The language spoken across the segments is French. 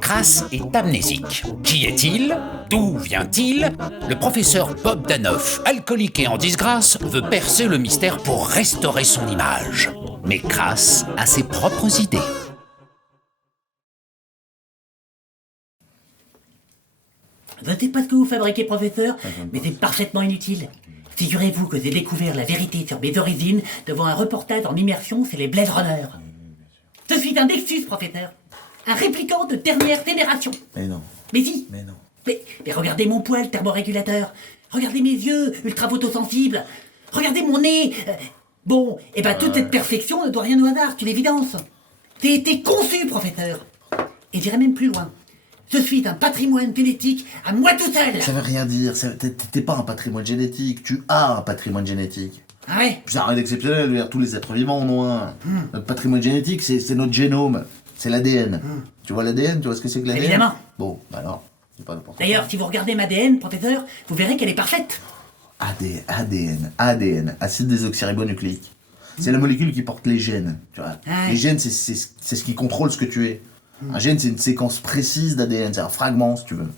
Crass est amnésique. Qui est-il? D'où vient-il? Le professeur Bogdanov, alcoolique et en disgrâce, veut percer le mystère pour restaurer son image. Mais Crass a ses propres idées. Je ne sais pas ce que vous fabriquez, professeur, mais c'est parfaitement inutile. Figurez-vous que j'ai découvert la vérité sur mes origines devant un reportage en immersion sur les Blade Runner. Je suis un Nexus, professeur. Un répliquant de dernière génération. Mais non. Mais si. Mais non. Mais regardez mon poil thermorégulateur. Regardez mes yeux ultra photosensibles. Regardez mon nez. Bon, et ben toute cette perfection ne doit rien au hasard, c'est une évidence. J'ai été conçu, professeur. Et j'irai même plus loin. Je suis un patrimoine génétique à moi tout seul. Ça veut rien dire. T'es pas un patrimoine génétique. Tu as un patrimoine génétique. Ah ouais? C'est rien d'exceptionnel. Je veux dire, tous les êtres vivants en ont un. Notre patrimoine génétique, c'est notre génome. C'est l'ADN. Tu vois l'ADN? Tu vois ce que c'est que l'ADN? Évidemment. Bon, bah alors, c'est pas n'importe quoi. D'ailleurs, si vous regardez ma ADN, professeur, vous verrez qu'elle est parfaite. ADN, acide désoxyribonucléique. C'est la molécule qui porte les gènes, tu vois. Ouais. Les gènes, c'est ce qui contrôle ce que tu es. Un gène, c'est une séquence précise d'ADN, c'est un fragment, si tu veux.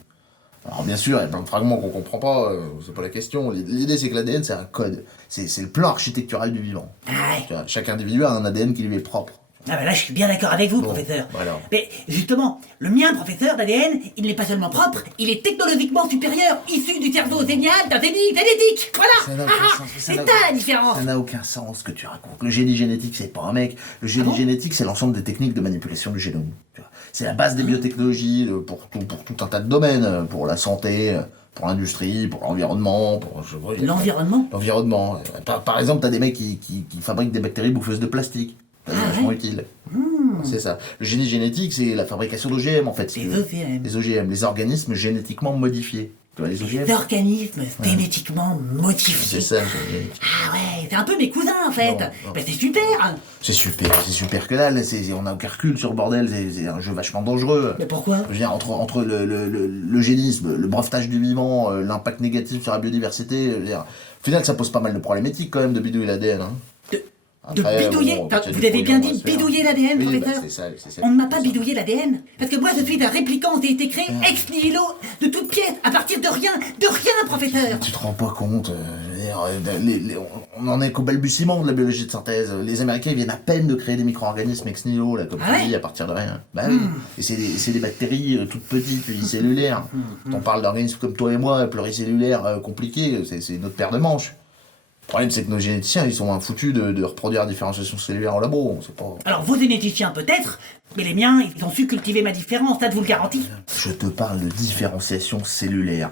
Alors bien sûr, il y a plein de fragments qu'on comprend pas, c'est pas la question. L'idée, c'est que l'ADN, c'est un code. C'est le plan architectural du vivant. Ouais. Tu vois, chaque individu a un ADN qui lui est propre. Ah ben là, je suis bien d'accord avec vous, Bon, professeur. voilà. Mais justement, le mien, professeur d'ADN, il n'est pas seulement propre, il est technologiquement supérieur, issu du cerveau génial d'un génie génétique. Ça Voilà. n'a aucun sens, C'est ça la différence. Ça n'a aucun sens ce que tu racontes. Le génie génétique, c'est pas un mec. Le génie génétique, c'est l'ensemble des techniques de manipulation du génome. Tu vois. C'est la base des biotechnologies pour tout un tas de domaines, pour la santé, pour l'industrie, pour l'environnement, L'environnement? L'environnement. Par exemple, t'as des mecs qui fabriquent des bactéries bouffeuses de plastique. C'est vachement utile. C'est ça. Le génie génétique, c'est la fabrication d'OGM en fait. si Les tu veux. OGM. Les OGM, les organismes génétiquement modifiés. Tu vois les OGM? Les organismes génétiquement modifiés. C'est ça, génétique. Ah ouais, c'est un peu mes cousins en fait. Non. Ben c'est super. C'est super que dalle. On a aucun recul sur le bordel. C'est un jeu vachement dangereux. Mais pourquoi? Je veux dire, entre l'eugénisme, le brevetage du vivant, l'impact négatif sur la biodiversité, je veux dire, au final, ça pose pas mal de problématiques quand même de bidouiller l'ADN. Hein. De bidouiller? Vous avez bien dit bidouiller l'ADN, oui, professeur? c'est ça. On ne m'a pas bidouillé l'ADN. Parce que moi, je suis un répliquant, j'ai été créé ex nihilo, de toutes pièces, à partir de rien, professeur. Tu te rends pas compte, je veux dire, on en est qu'au balbutiement de la biologie de synthèse. Les Américains ils viennent à peine de créer des micro-organismes ex nihilo, là, comme Ah tu dis, à partir de rien. Bah oui, et c'est des bactéries toutes petites, unicellulaires. On parle d'organismes comme toi et moi, pluricellulaires, compliqués, c'est une autre paire de manches. Le problème, c'est que nos généticiens, ils sont foutus de reproduire la différenciation cellulaire au labo. C'est pas... Alors, vos généticiens peut-être, mais les miens, ils ont su cultiver ma différence, ça je vous le garantis. Je te parle de différenciation cellulaire.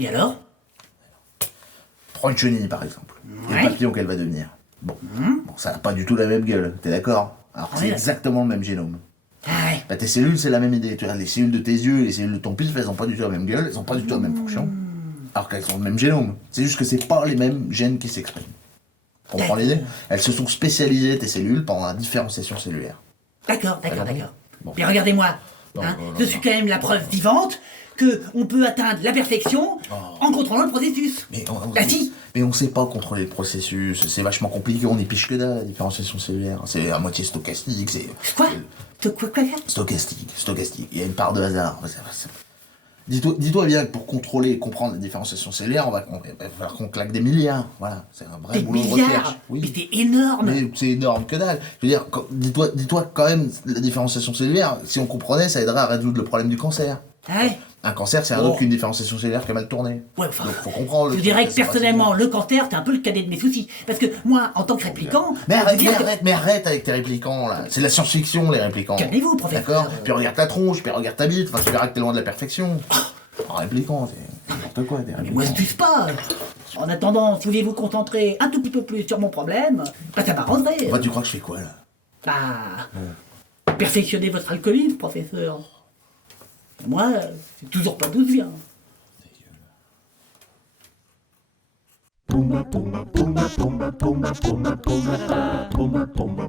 Et alors? Prends une chenille, par exemple. Et Ouais. le papillon qu'elle va devenir. Bon, ça n'a pas du tout la même gueule, t'es d'accord? Alors que c'est Ouais. exactement le même génome. Ah ouais. Bah, tes cellules, c'est la même idée. Tu regardes les cellules de tes yeux et les cellules de ton pif, elles ont pas du tout la même gueule, elles ont pas du tout la même fonction. Alors qu'elles ont le même génome. C'est juste que c'est pas les mêmes gènes qui s'expriment. Tu comprends l'idée? Elles se sont spécialisées, tes cellules, pendant la différenciation cellulaire. D'accord. Bon. Mais regardez-moi, Non, hein, non, non, je suis quand même la preuve vivante que on peut atteindre la perfection en contrôlant le processus. Mais Bah si. Mais on sait pas contrôler le processus, c'est vachement compliqué, on n'y piche que dalle, la différenciation cellulaire. C'est à moitié stochastique, c'est... Quoi? Quoi? Stochastique. Il y a une part de hasard. Dis-toi bien que pour contrôler et comprendre la différenciation cellulaire, il va falloir qu'on claque des milliards. Voilà, c'est un vrai Des boulot de recherche. milliards? Oui. Mais c'est énorme. Mais c'est énorme que dalle. Je veux dire, dis-toi quand même, la différenciation cellulaire, si on comprenait, ça aiderait à résoudre le problème du cancer. Ah ouais. Un cancer, c'est rien d'autre qu'une différenciation cellulaire qui a mal tourné. Ouais, enfin, Donc faut comprendre. je dirais que personnellement, le cancer, c'est un peu le cadet de mes soucis. Parce que moi, en tant que répliquant... Mais je veux dire que- arrête avec tes réplicants là. C'est de la science-fiction les réplicants. Calmez-vous, professeur. D'accord. Puis regarde ta tronche, puis regarde ta bite. Enfin, tu verras que t'es loin de la perfection. Un répliquant, c'est n'importe quoi, des répliquants. Moi, je touche pas. En attendant, si vous voulez vous concentrer un tout petit peu plus sur mon problème, bah ça m'arrangerait. Enfin, tu crois que je fais quoi là? Bah... Perfectionnez votre alcoolisme, professeur. Moi, c'est toujours pas d'où je viens. Pumba pumba pumba pumba pumba pumba pumba pumba pumba pumba